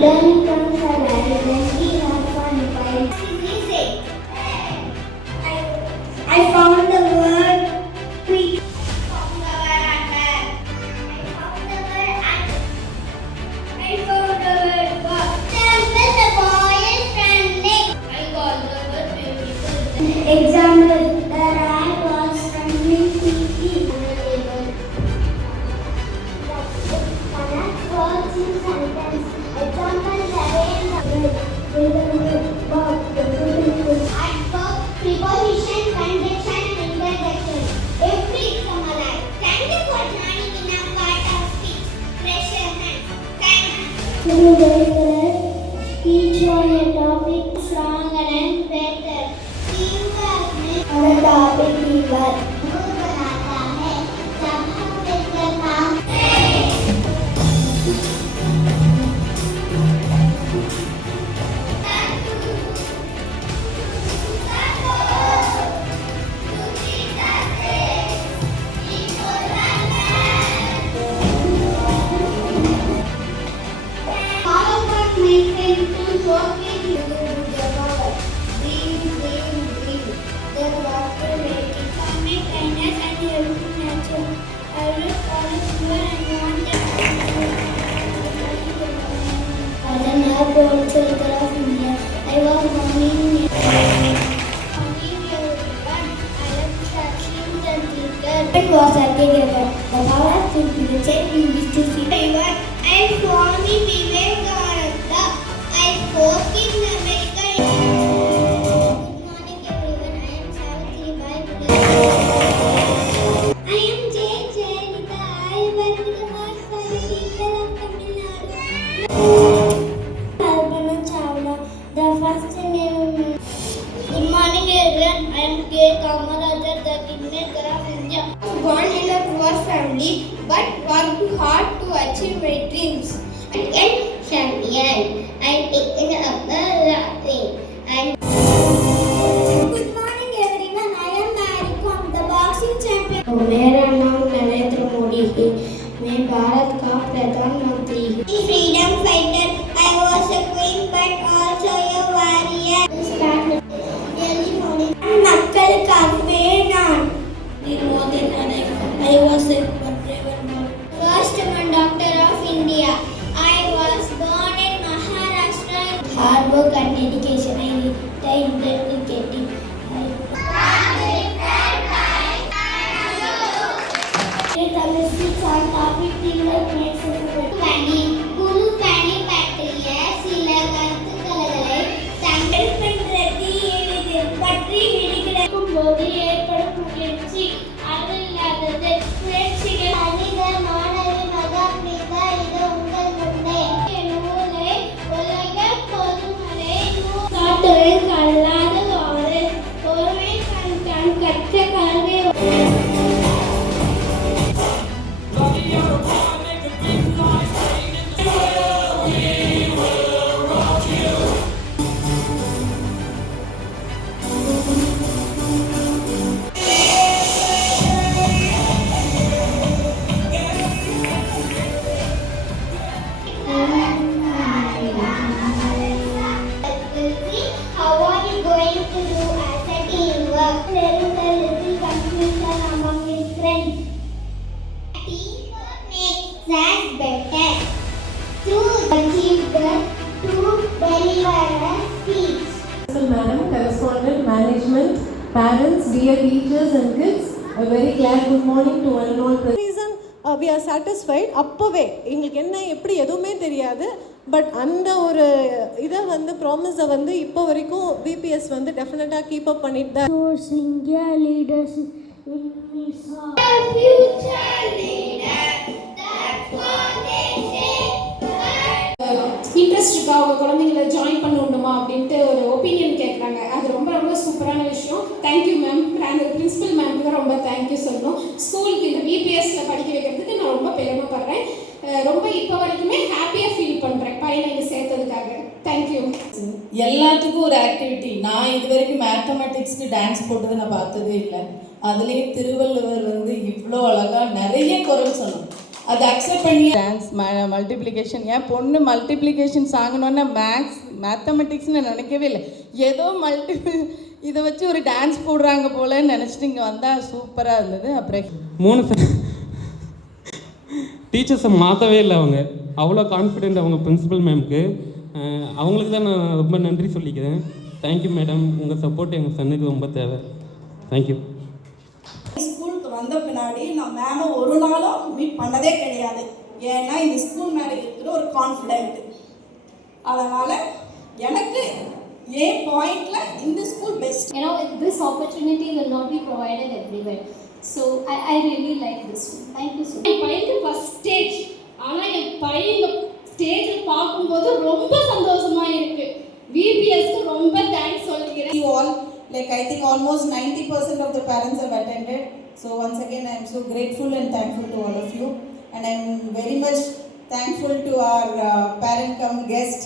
Learning comes alive when we have fun while music. I found the word quick. I found the word under. I found the word box. The boy is running. I got the word beautiful. Example, the rat was running quickly. Connect words in sentence. Example, the rain box. Adverb, preposition, conjunction, interjection. Every summarize. Thank you for joining in a part of speech. Pressure hand. Thank you. Speech on a topic stronger and better. Teamwork में हर topic की बात खुद बनाता है जब हम मिलकर काम I was morning it was a together. The power to the check we used to see. I Swami Vivekananda. I spoke in America. Good morning everyone. I am Savitri Bai. I am J. Jayanita. I work with the heart for the people of Tamil Nadu. The first name. Good morning everyone. I am K. Kamaraja, the kingmaker of India. I was born in a poor family but worked hard to achieve my dreams. I am Shamiyal. I am taken up a laughing. Good morning everyone. I am Marikom, the boxing champion. मेरा नाम नरेंद्र मोदी है. मैं भारत का प्रधानमंत्री हूँ. Freedom fighter. I was a queen but also a warrior. Early morning. नक्कल काफे नान. I was a first doctor of India. I was born in Maharashtra. Hard work and dedication. I retired dedicated. குரு பணி பற்றிய சில கருத்துக்களை தங்கள் பற்றி விடுகிடும் போது ஏற்படும் முயற்சி அதில்லாதது முயற்சிகள் மனித மாணவி மகாத்மிகா இது உங்கள் முன்னே நூலை உலக பொதுமறை காட்டுரை கல்லாத வாறு ஒருமை கண் கற்ற கல்வி better to achieve the to deliver a speech. Madam, correspondent, management, parents, dear teachers and kids, a very glad good morning to one and all. Reason we are satisfied. அப்பவே எங்களுக்கு என்ன எப்படி எதுவுமே தெரியாது. பட் அந்த ஒரு இதை வந்து ப்ராமிஸை வந்து இப்போ வரைக்கும் VPS வந்து டெஃபினட்டாக கீப் அப் பண்ணிட்டு தான். Sourcing your leaders in future leader. That's what they say. Interest இருக்கா அவங்க குழந்தைங்களை ஜாயின் பண்ண விடணுமா அப்படின்ட்டு ஒரு ஒப்பீனியன் கேட்குறாங்க. அது ரொம்ப ரொம்ப சூப்பரான விஷயம். Thank you ma'am. அந்த பிரின்சிபல் மேம்க்கு தான் ரொம்ப தேங்க்யூ சொல்லணும். ஸ்கூலுக்கு இந்த VPSல படிக்க வைக்கிறதுக்கு நான் ரொம்ப பெருமைப்படுறேன். ரொம்ப இப்போ வரைக்குமே ஹாப்பியாக ஃபீல் பண்ணுறேன் பையனை இங்கே சேர்த்ததுக்காக. தேங்க்யூ. எல்லாத்துக்கும் ஒரு ஆக்டிவிட்டி. நான் இது வரைக்கும் மேத்தமெட்டிக்ஸ்க்கு டான்ஸ் போட்டதை நான் பார்த்ததே இல்லை. அதுலேயும் திருவள்ளுவர் வந்து இவ்வளோ அழகாக நிறைய குரல் சொன்னோம். அதை அக்செப்ட் பண்ணி டான்ஸ் மல்டிப்ளிகேஷன், என் பொண்ணு மல்டிப்ளிகேஷன் சாங்கணுன்னு மேத்தமெட்டிக்ஸ்னு நினைக்கவே இல்லை. ஏதோ இதை வச்சு ஒரு டான்ஸ் போடுறாங்க போலன்னு நினச்சிட்டு இங்கே வந்தால் சூப்பராக இருந்தது. அப்புறம் 3 டீச்சர்ஸை மாற்றவே இல்லை. அவங்க அவ்வளோ கான்ஃபிடென்ட் அவங்க பிரின்சிபல் மேம்க்கு. அவங்களுக்கு தான் நான் ரொம்ப நன்றி சொல்லிக்கிறேன். தேங்க்யூ மேடம், உங்கள் சப்போர்ட் எங்கள் சன்னுக்கு ரொம்ப தேவை. தேங்க்யூ. ஸ்கூலுக்கு வந்த பின்னாடி நான் மேமை ஒரு நாளும் மீட் பண்ணதே கிடையாது. ஏன்னா இந்த ஸ்கூல் மேலே இருக்கிற ஒரு கான்ஃபிடென்ட். அதனால் எனக்கு என் பாயிண்டில் இந்த school best. You know, this opportunity will not be provided everywhere. So I really like this one. Thank you so much. என் பையனுக்கு ஃபர்ஸ்ட் ஸ்டேஜ். ஆனால் என் பையன் ஸ்டேஜில் பார்க்கும்போது ரொம்ப சந்தோஷமாக இருக்குது. விபிஎஸ்க்கு ரொம்ப தேங்க்ஸ் சொல்லிக்கிறேன். You all, like I think almost 90% of the parents have attended. So once again I am so grateful and thankful to all of you. And I am very much thankful to our parent cum guest